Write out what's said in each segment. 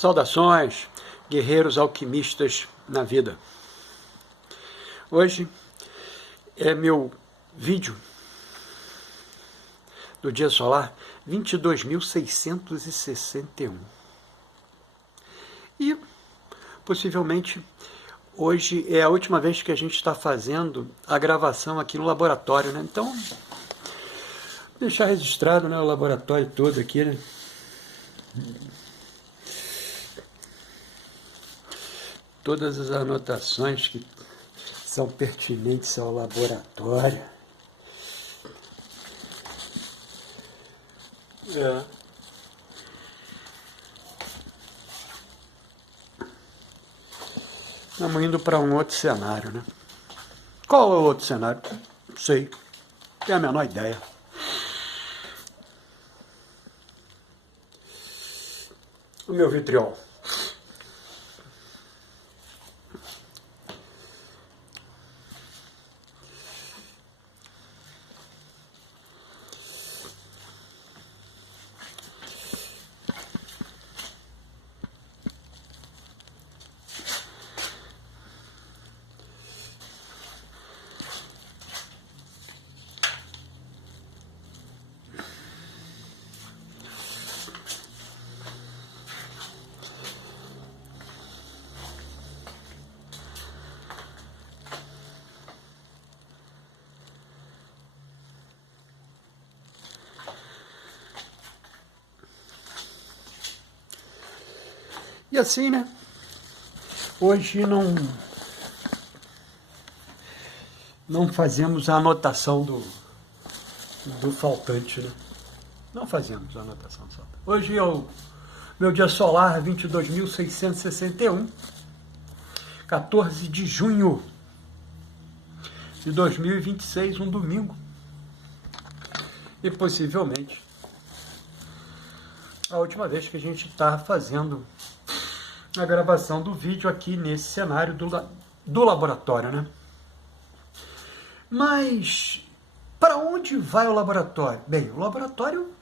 Saudações, guerreiros alquimistas na vida. Hoje é meu vídeo do dia solar 22.661. E possivelmente hoje é a última vez que a gente está fazendo a gravação aqui no laboratório, né? Então, deixar registrado, né, o laboratório todo aqui, né? Todas as anotações que são pertinentes ao laboratório. Estamos indo para um outro cenário, né? Qual é o outro cenário? Não sei. Tenho a menor ideia. O meu vitriol. E assim, né? Hoje não fazemos a anotação do faltante, né? Não fazemos a anotação do faltante. Hoje é o meu dia solar 22.661, 14 de junho de 2026, um domingo. E possivelmente a última vez que a gente está fazendo a gravação do vídeo aqui nesse cenário do laboratório, né? Mas para onde vai o laboratório? Bem, o laboratório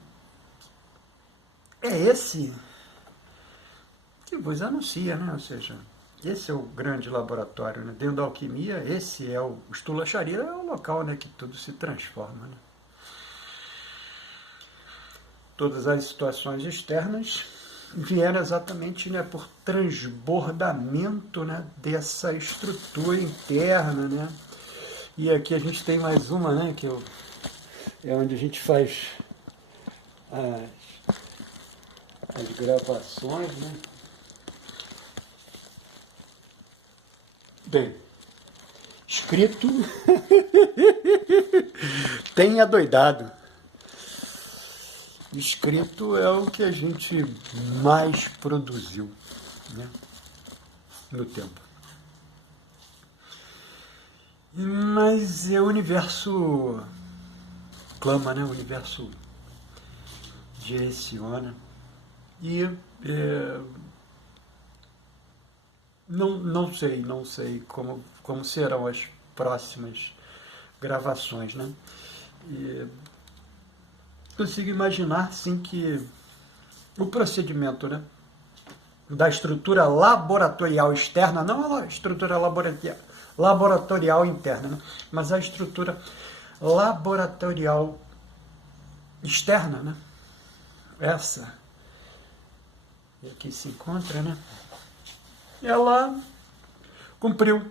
é esse que vos anuncia, né? Ou seja, esse é o grande laboratório, né? Dentro da alquimia, esse é o Stula Sharira, é o local, né, que tudo se transforma, né? Todas as situações externas vieram exatamente, né, por transbordamento, né, dessa estrutura interna, né? E aqui a gente tem mais uma, né, que é onde a gente faz as gravações, né? Bem, escrito tem adoidado. Escrito é o que a gente mais produziu, né, no tempo. Mas o universo clama, né? O universo direciona. E não sei como serão as próximas gravações, né? E consigo imaginar, sim, que o procedimento, né, da estrutura laboratorial externa, não a estrutura laboratorial interna, né, mas a estrutura laboratorial externa, né, essa que se encontra, né, ela cumpriu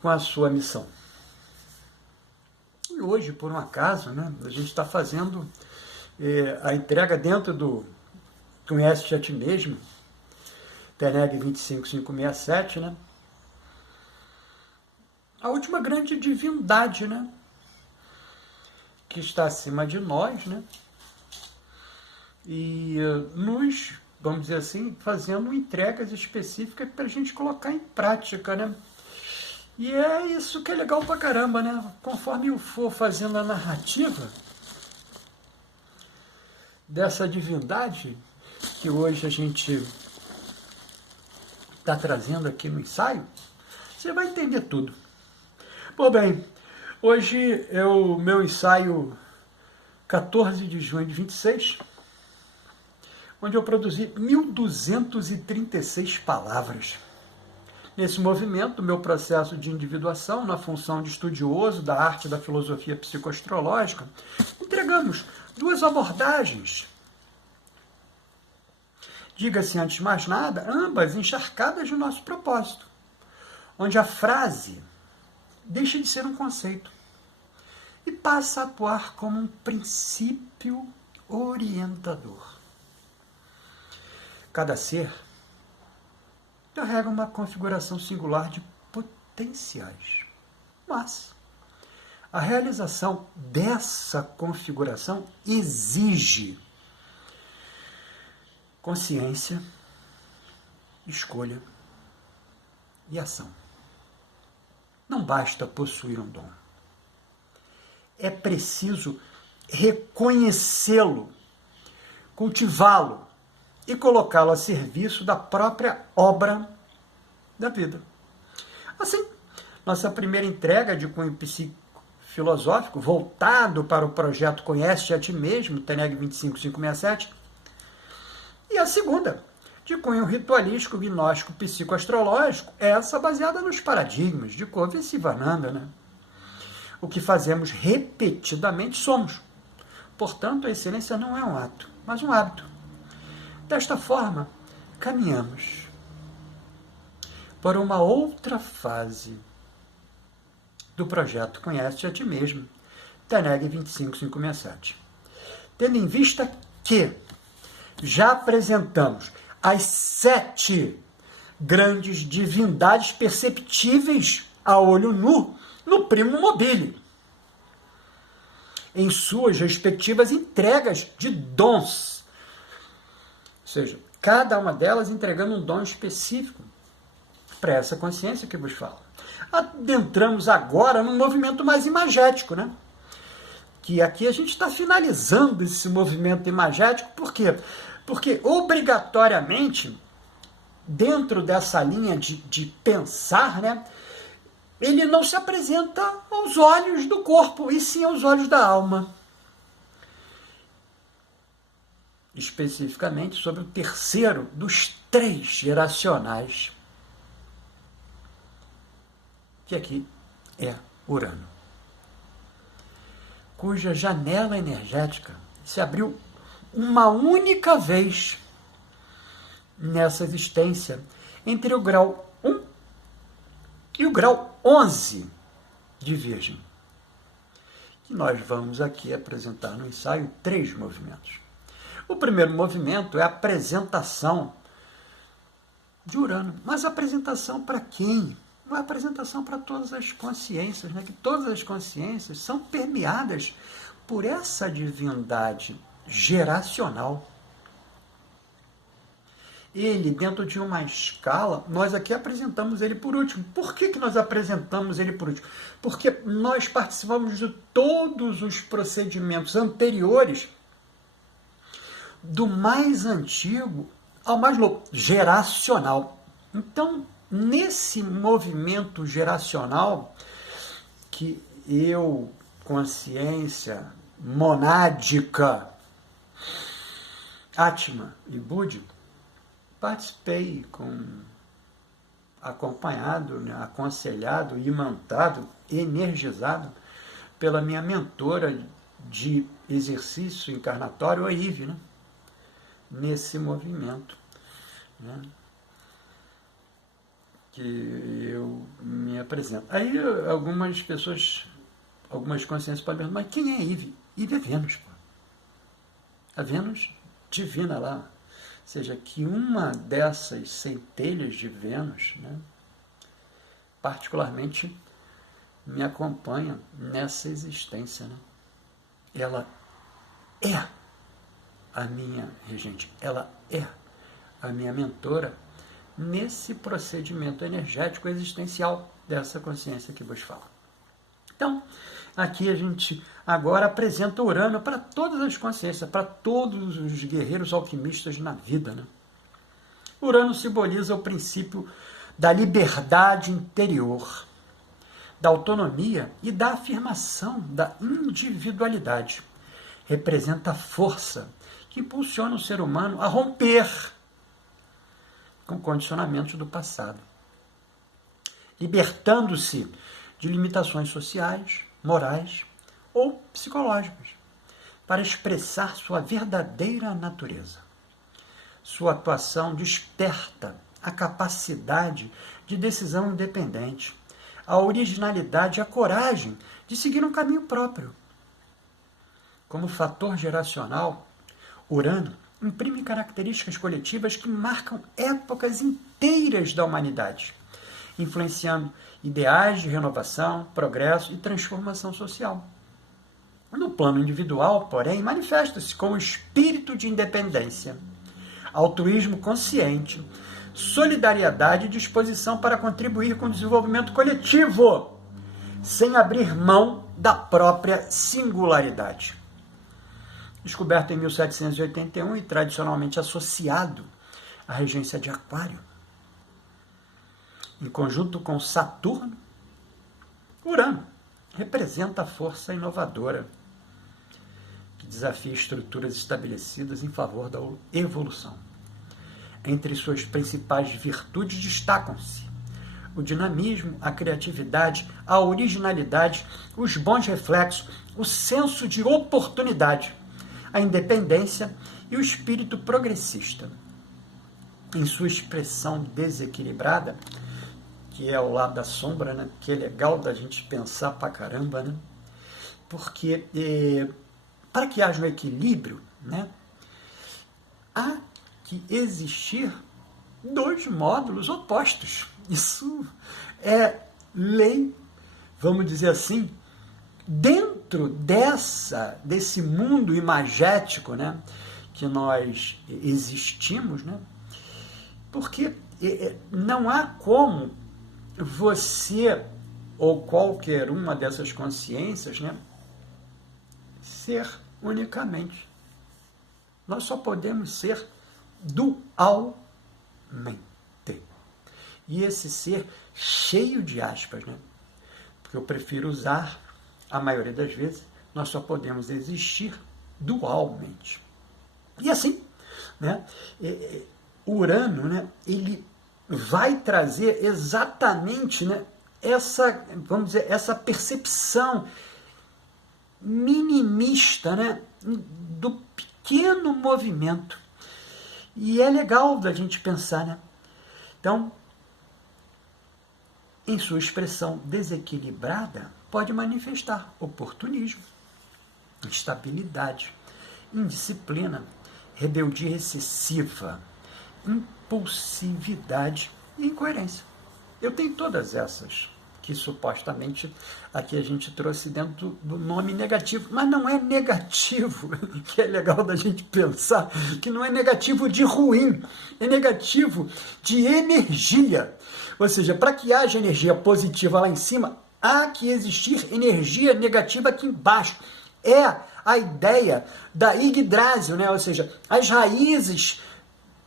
com a sua missão. E hoje, por um acaso, né, a gente está fazendo a entrega dentro do Conhece-te a Ti Mesmo, TENEG 25567, né? A última grande divindade, né, que está acima de nós, né? E nos, vamos dizer assim, fazendo entregas específicas para a gente colocar em prática, né? E é isso que é legal pra caramba, né? Conforme eu for fazendo a narrativa dessa divindade que hoje a gente está trazendo aqui no ensaio, você vai entender tudo. Pô, bem, hoje é o meu ensaio 14 de junho de 26, onde eu produzi 1.236 palavras. Nesse movimento, meu processo de individuação, na função de estudioso da arte da filosofia psicoastrológica, entregamos duas abordagens. Diga-se antes de mais nada, ambas encharcadas de nosso propósito, onde a frase deixa de ser um conceito e passa a atuar como um princípio orientador. Cada ser carrega uma configuração singular de potenciais, mas a realização dessa configuração exige consciência, escolha e ação. Não basta possuir um dom. É preciso reconhecê-lo, cultivá-lo e colocá-lo a serviço da própria obra da vida. Assim, nossa primeira entrega de cunho psicofilosófico, voltado para o projeto Conhece-te a Ti Mesmo, TENEG 25567, e a segunda, de cunho ritualístico, gnóstico, psicoastrológico, essa baseada nos paradigmas de Covey e Sivananda, né? O que fazemos repetidamente somos. Portanto, a excelência não é um ato, mas um hábito. Desta forma, caminhamos para uma outra fase do projeto Conhece-te a Ti Mesmo, TENEG 25567. Tendo em vista que já apresentamos as 7 grandes divindades perceptíveis a olho nu no Primo Mobile, em suas respectivas entregas de dons. Ou seja, cada uma delas entregando um dom específico para essa consciência que vos falo. Adentramos agora num movimento mais imagético, né? Que aqui a gente está finalizando esse movimento imagético, por quê? Porque, obrigatoriamente, dentro dessa linha de pensar, né, ele não se apresenta aos olhos do corpo, e sim aos olhos da alma. Especificamente sobre o terceiro dos 3 geracionais, que aqui é Urano, cuja janela energética se abriu uma única vez nessa existência, entre o grau 1 e o grau 11 de Virgem. E nós vamos aqui apresentar no ensaio 3 movimentos. O primeiro movimento é a apresentação de Urano. Mas a apresentação para quem? Uma apresentação para todas as consciências, né? Que todas as consciências são permeadas por essa divindade geracional. Ele, dentro de uma escala, nós aqui apresentamos ele por último. Por que nós apresentamos ele por último? Porque nós participamos de todos os procedimentos anteriores, do mais antigo ao mais novo, geracional. Então, nesse movimento geracional, que eu, consciência monádica, Atma e Budi, participei acompanhado, né, aconselhado, imantado, energizado pela minha mentora de exercício encarnatório, a Ive, né, nesse movimento, né, que eu me apresento. Aí algumas pessoas, algumas consciências podem perguntar, mas quem é Ive? Ive é Vênus, pô. A Vênus divina lá. Ou seja, que uma dessas centelhas de Vênus, né, particularmente me acompanha nessa existência. Né? Ela é a minha regente, ela é a minha mentora nesse procedimento energético existencial dessa consciência que vos falo. Então, aqui a gente agora apresenta Urano para todas as consciências, para todos os guerreiros alquimistas na vida. Né? Urano simboliza o princípio da liberdade interior, da autonomia e da afirmação da individualidade. Representa a força que impulsionam o ser humano a romper com condicionamentos do passado, libertando-se de limitações sociais, morais ou psicológicas, para expressar sua verdadeira natureza. Sua atuação desperta a capacidade de decisão independente, a originalidade e a coragem de seguir um caminho próprio. Como fator geracional, Urano imprime características coletivas que marcam épocas inteiras da humanidade, influenciando ideais de renovação, progresso e transformação social. No plano individual, porém, manifesta-se com o espírito de independência, altruísmo consciente, solidariedade e disposição para contribuir com o desenvolvimento coletivo, sem abrir mão da própria singularidade. Descoberto em 1781 e tradicionalmente associado à regência de Aquário, em conjunto com Saturno, Urano representa a força inovadora que desafia estruturas estabelecidas em favor da evolução. Entre suas principais virtudes destacam-se o dinamismo, a criatividade, a originalidade, os bons reflexos, o senso de oportunidade, a independência e o espírito progressista. Em sua expressão desequilibrada, que é o lado da sombra, né? Que é legal da gente pensar pra caramba, né? Porque para que haja um equilíbrio, né, há que existir dois módulos opostos. Isso é lei, vamos dizer assim, dentro desse mundo imagético, né, que nós existimos, né, porque não há como você ou qualquer uma dessas consciências, né, ser unicamente. Nós só podemos ser dualmente. E esse ser cheio de aspas, né, porque eu prefiro usar, a maioria das vezes, nós só podemos existir dualmente. E assim, né, Urano, né, ele vai trazer exatamente, né, essa, vamos dizer, essa percepção minimista, né, do pequeno movimento. E é legal da gente pensar, né? Então, em sua expressão desequilibrada, pode manifestar oportunismo, instabilidade, indisciplina, rebeldia excessiva, impulsividade e incoerência. Eu tenho todas essas que supostamente aqui a gente trouxe dentro do nome negativo, mas não é negativo, que é legal da gente pensar, que não é negativo de ruim, é negativo de energia. Ou seja, para que haja energia positiva lá em cima, há que existir energia negativa aqui embaixo. É a ideia da Yggdrasil, né? Ou seja, as raízes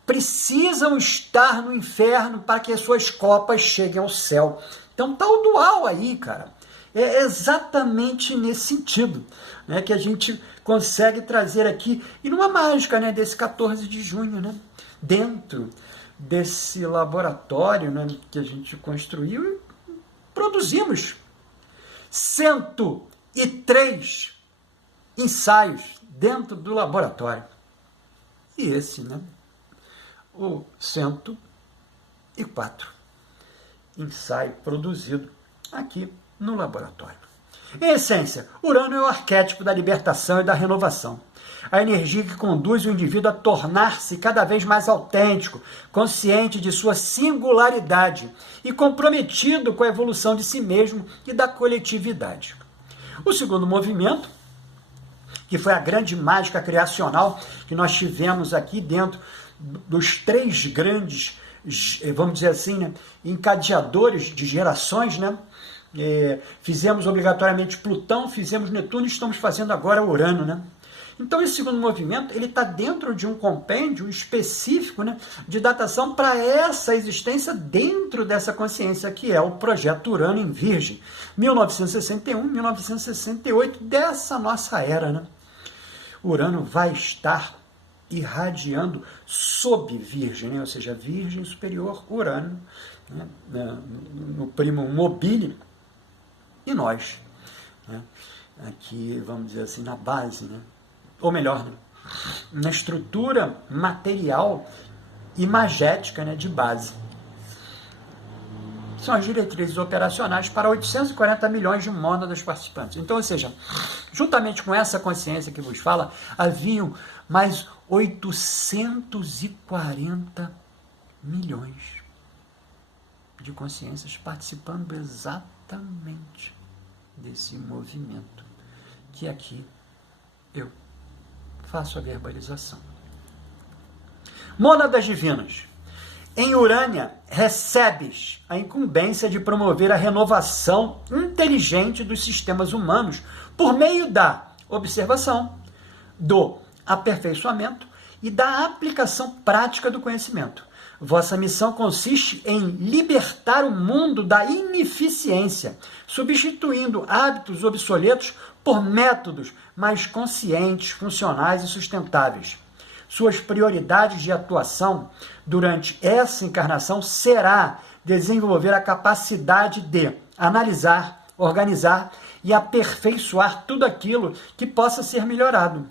precisam estar no inferno para que as suas copas cheguem ao céu. Então tá o dual aí, cara. É exatamente nesse sentido, né, que a gente consegue trazer aqui, e numa mágica, né, desse 14 de junho, né, dentro desse laboratório, né, que a gente construiu, produzimos 103 ensaios dentro do laboratório. E esse, né, o 104 ensaio produzido aqui no laboratório. Em essência, Urano é o arquétipo da libertação e da renovação. A energia que conduz o indivíduo a tornar-se cada vez mais autêntico, consciente de sua singularidade e comprometido com a evolução de si mesmo e da coletividade. O segundo movimento, que foi a grande mágica criacional que nós tivemos aqui dentro dos três grandes, vamos dizer assim, né, encadeadores de gerações, né? Fizemos obrigatoriamente Plutão, fizemos Netuno e estamos fazendo agora Urano, né? Então esse segundo movimento, ele está dentro de um compêndio específico, né, de datação para essa existência dentro dessa consciência, que é o projeto Urano em Virgem, 1961, 1968, dessa nossa era, né? Urano vai estar irradiando sob Virgem, né? Ou seja, Virgem superior, Urano, né? No primo mobile, e nós, né? Aqui, vamos dizer assim, na base, né? Ou melhor, né? Na estrutura material imagética, né? De base. São as diretrizes operacionais para 840 milhões de mônadas participantes. Então, ou seja, juntamente com essa consciência que vos fala, haviam mais 840 milhões de consciências participando exatamente desse movimento que aqui eu faço a verbalização. Mônadas divinas. Em Urânia, recebes a incumbência de promover a renovação inteligente dos sistemas humanos por meio da observação, do aperfeiçoamento e da aplicação prática do conhecimento. Vossa missão consiste em libertar o mundo da ineficiência, substituindo hábitos obsoletos por métodos mais conscientes, funcionais e sustentáveis. Suas prioridades de atuação durante essa encarnação será desenvolver a capacidade de analisar, organizar e aperfeiçoar tudo aquilo que possa ser melhorado.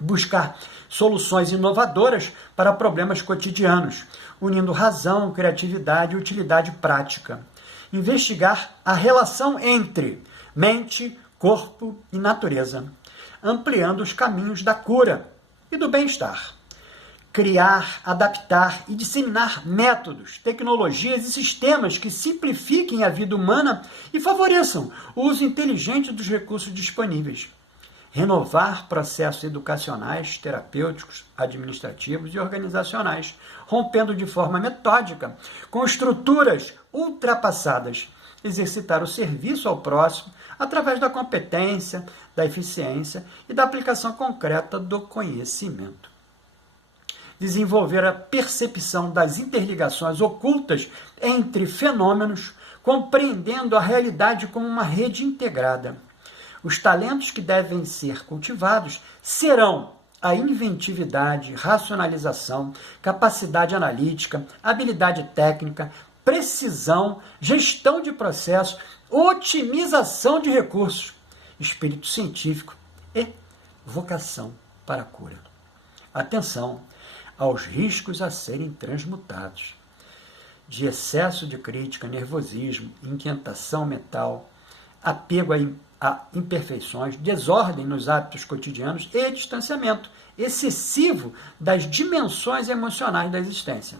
Buscar soluções inovadoras para problemas cotidianos, unindo razão, criatividade e utilidade prática. Investigar a relação entre mente, corpo e natureza, ampliando os caminhos da cura e do bem-estar. Criar, adaptar e disseminar métodos, tecnologias e sistemas que simplifiquem a vida humana e favoreçam o uso inteligente dos recursos disponíveis. Renovar processos educacionais, terapêuticos, administrativos e organizacionais, rompendo de forma metódica com estruturas ultrapassadas. Exercitar o serviço ao próximo através da competência, da eficiência e da aplicação concreta do conhecimento. Desenvolver a percepção das interligações ocultas entre fenômenos, compreendendo a realidade como uma rede integrada. Os talentos que devem ser cultivados serão a inventividade, racionalização, capacidade analítica, habilidade técnica, precisão, gestão de processos, otimização de recursos, espírito científico e vocação para a cura. Atenção aos riscos a serem transmutados, de excesso de crítica, nervosismo, inquietação mental, apego a imperfeições, desordem nos hábitos cotidianos e distanciamento excessivo das dimensões emocionais da existência.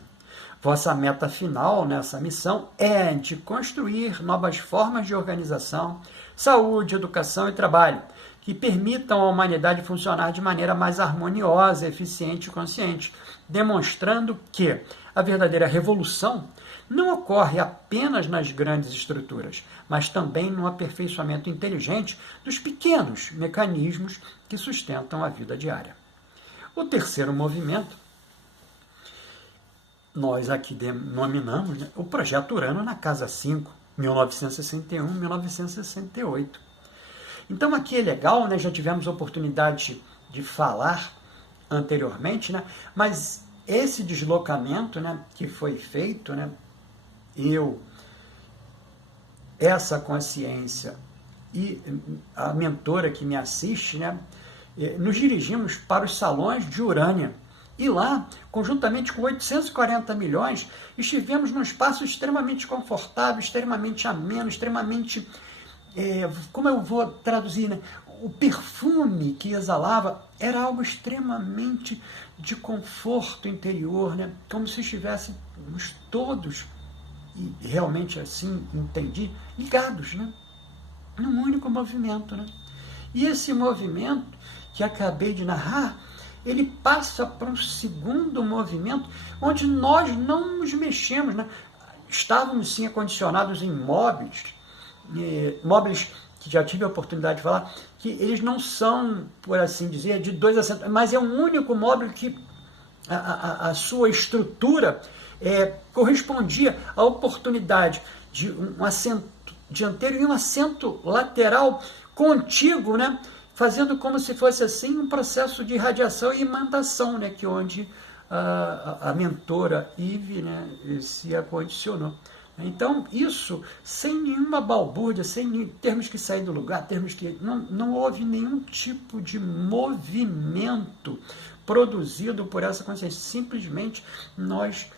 Vossa meta final nessa missão é de construir novas formas de organização, saúde, educação e trabalho, que permitam à humanidade funcionar de maneira mais harmoniosa, eficiente e consciente, demonstrando que a verdadeira revolução não ocorre apenas nas grandes estruturas, mas também no aperfeiçoamento inteligente dos pequenos mecanismos que sustentam a vida diária. O terceiro movimento, nós aqui denominamos, né, o Projeto Urano na Casa 5, 1961-1968. Então aqui é legal, né, já tivemos a oportunidade de falar anteriormente, né, mas esse deslocamento, né, que foi feito, né, essa consciência e a mentora que me assiste, né, nos dirigimos para os salões de Urânia. E lá, conjuntamente com 840 milhões, estivemos num espaço extremamente confortável, extremamente ameno, extremamente... como eu vou traduzir, né? O perfume que exalava era algo extremamente de conforto interior, né? Como se estivéssemos todos, e realmente assim entendi, ligados, né? Num único movimento, né? E esse movimento que acabei de narrar, ele passa para um segundo movimento, onde nós não nos mexemos, né? Estávamos sim acondicionados em móveis que já tive a oportunidade de falar, que eles não são, por assim dizer, de 2 assentos, mas é um único móvel que a sua estrutura correspondia à oportunidade de um assento dianteiro e um assento lateral contíguo, né, fazendo como se fosse assim um processo de radiação e imantação, né, que onde a mentora Eve, né, se acondicionou. Então, isso sem nenhuma balbúrdia, sem termos que sair do lugar, termos que não houve nenhum tipo de movimento produzido por essa consciência. Simplesmente nós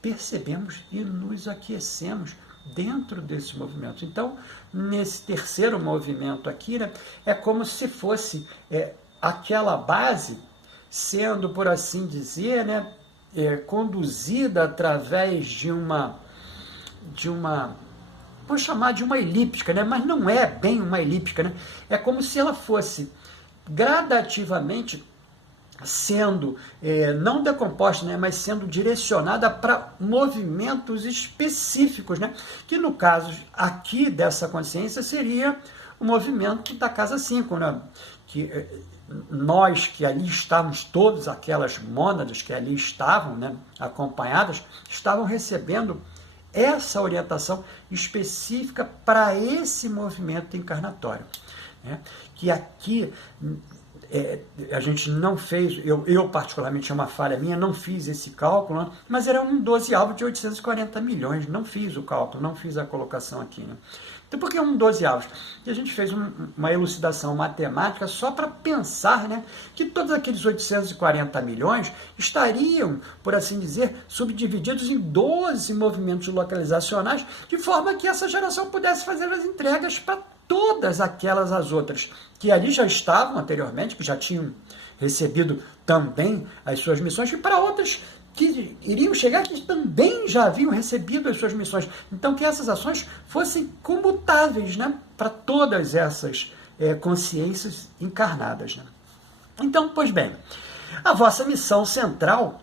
percebemos e nos aquecemos dentro desse movimento. Então, nesse terceiro movimento aqui, né, é como se fosse aquela base sendo, por assim dizer, né, conduzida através de uma, vou chamar de uma elíptica, né, mas não é bem uma elíptica, né, é como se ela fosse gradativamente sendo, não decomposta, né, mas sendo direcionada para movimentos específicos, né, que no caso aqui dessa consciência seria o movimento da casa 5, né, que nós que ali estávamos, todas aquelas mônadas que ali estavam, né, acompanhadas, estavam recebendo essa orientação específica para esse movimento encarnatório, né, que aqui a gente não fez, eu particularmente, é uma falha minha, não fiz esse cálculo, né, mas era um 12 alvo de 840 milhões, não fiz o cálculo, não fiz a colocação aqui, né. Então, por que um 12 avos? E a gente fez uma elucidação matemática só para pensar, né, que todos aqueles 840 milhões estariam, por assim dizer, subdivididos em 12 movimentos localizacionais, de forma que essa geração pudesse fazer as entregas para todas aquelas as outras, que ali já estavam anteriormente, que já tinham recebido também as suas missões, e para outras que iriam chegar, que também já haviam recebido as suas missões. Então, que essas ações fossem comutáveis, né, para todas essas consciências encarnadas, né? Então, pois bem, a vossa missão central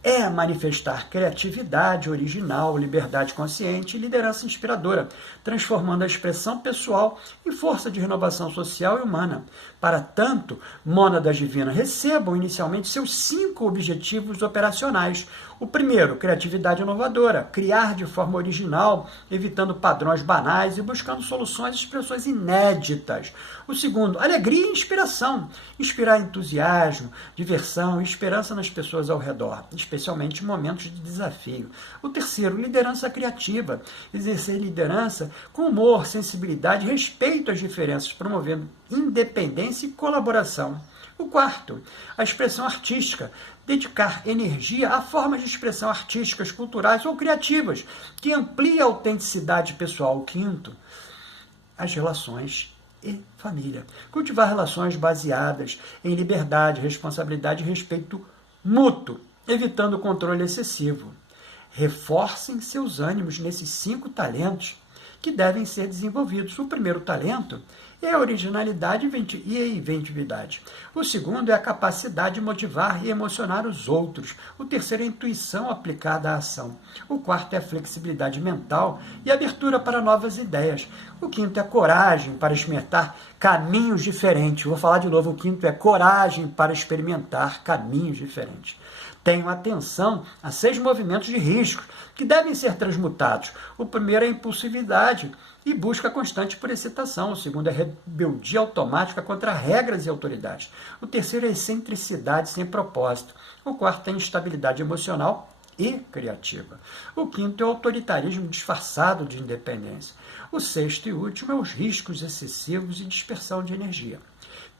é manifestar criatividade original, liberdade consciente e liderança inspiradora, transformando a expressão pessoal em força de renovação social e humana. Para tanto, mônadas divinas recebam inicialmente seus 5 objetivos operacionais. O primeiro, criatividade inovadora, criar de forma original, evitando padrões banais e buscando soluções e expressões inéditas. O segundo, alegria e inspiração, inspirar entusiasmo, diversão e esperança nas pessoas ao redor, especialmente em momentos de desafio. O terceiro, liderança criativa, exercer liderança com humor, sensibilidade e respeito às diferenças, promovendo independência e colaboração. O quarto, a expressão artística, dedicar energia a formas de expressão artísticas, culturais ou criativas, que ampliem a autenticidade pessoal. O quinto, as relações e família. Cultivar relações baseadas em liberdade, responsabilidade e respeito mútuo, evitando o controle excessivo. Reforcem seus ânimos nesses 5 talentos que devem ser desenvolvidos. O primeiro talento é a originalidade e a inventividade. O segundo é a capacidade de motivar e emocionar os outros. O terceiro é a intuição aplicada à ação. O quarto é a flexibilidade mental e a abertura para novas ideias. O quinto é a coragem para experimentar caminhos diferentes. Vou falar de novo, o quinto é coragem para experimentar caminhos diferentes. Tenham atenção a 6 movimentos de risco que devem ser transmutados. O primeiro é a impulsividade e busca constante por excitação. O segundo é a rebeldia automática contra regras e autoridades. O terceiro é a excentricidade sem propósito. O quarto é a instabilidade emocional e criativa. O quinto é o autoritarismo disfarçado de independência. O sexto e último é os riscos excessivos e dispersão de energia.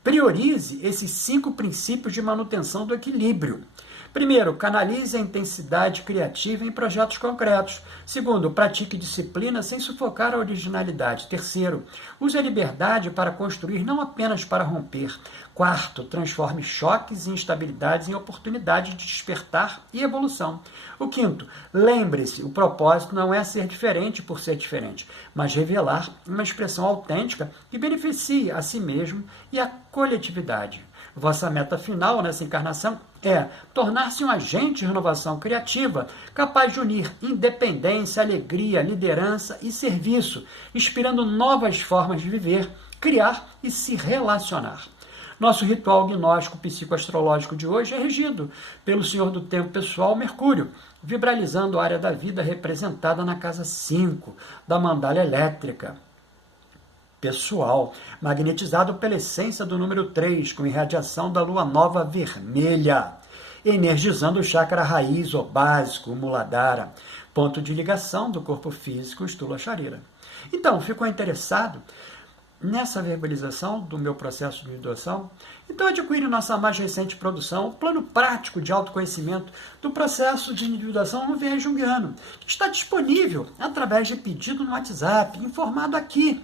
Priorize esses 5 princípios de manutenção do equilíbrio. Primeiro, canalize a intensidade criativa em projetos concretos. Segundo, pratique disciplina sem sufocar a originalidade. Terceiro, use a liberdade para construir, não apenas para romper. Quarto, transforme choques e instabilidades em oportunidades de despertar e evolução. O quinto, lembre-se, o propósito não é ser diferente por ser diferente, mas revelar uma expressão autêntica que beneficie a si mesmo e a coletividade. Vossa meta final nessa encarnação é tornar-se um agente de renovação criativa, capaz de unir independência, alegria, liderança e serviço, inspirando novas formas de viver, criar e se relacionar. Nosso ritual gnóstico psicoastrológico de hoje é regido pelo Senhor do Tempo Pessoal, Mercúrio, vibralizando a área da vida representada na casa 5 da mandala elétrica. pessoal, magnetizado pela essência do número 3, com irradiação da lua nova vermelha, energizando o chakra raiz ou básico, o Muladhara, ponto de ligação do corpo físico, Stula Sharira. Então, ficou interessado nessa verbalização do meu processo de individuação? Então adquire nossa mais recente produção, Plano Prático de Autoconhecimento do Processo de Individuação no Viés Junguiano, que está disponível através de pedido no WhatsApp, informado aqui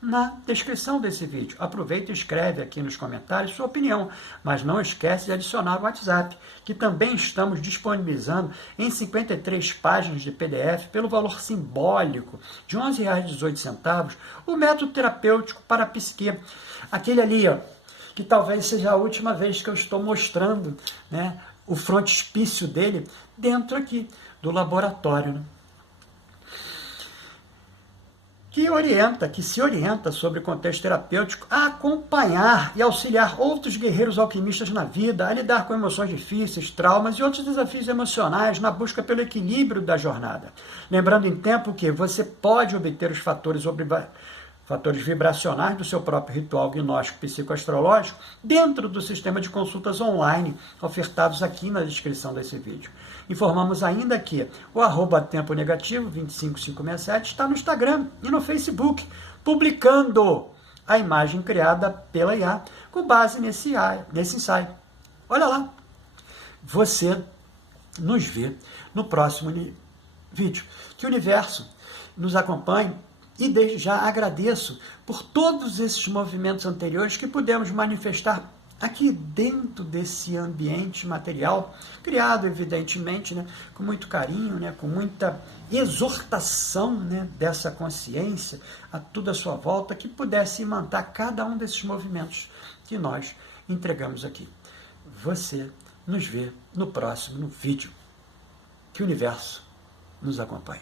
na descrição desse vídeo. Aproveita e escreve aqui nos comentários sua opinião, mas não esquece de adicionar o WhatsApp, que também estamos disponibilizando em 53 páginas de PDF pelo valor simbólico de R$ 11,18, o método terapêutico para a psique. Aquele ali, ó, que talvez seja a última vez que eu estou mostrando, né, o frontispício dele dentro aqui do laboratório, né? Que se orienta sobre o contexto terapêutico a acompanhar e auxiliar outros guerreiros alquimistas na vida, a lidar com emoções difíceis, traumas e outros desafios emocionais na busca pelo equilíbrio da jornada. Lembrando em tempo que você pode obter os fatores vibracionais do seu próprio ritual gnóstico psicoastrológico dentro do sistema de consultas online ofertados aqui na descrição desse vídeo. Informamos ainda que o @tempo negativo 25567 está no Instagram e no Facebook, publicando a imagem criada pela IA com base nesse ensaio. Olha lá, você nos vê no próximo vídeo. Que o universo nos acompanhe. E desde já agradeço por todos esses movimentos anteriores que pudemos manifestar aqui dentro desse ambiente material, criado evidentemente, né, com muito carinho, né, com muita exortação, né, dessa consciência a tudo à sua volta, que pudesse imantar cada um desses movimentos que nós entregamos aqui. Você nos vê no próximo vídeo. Que o universo nos acompanhe.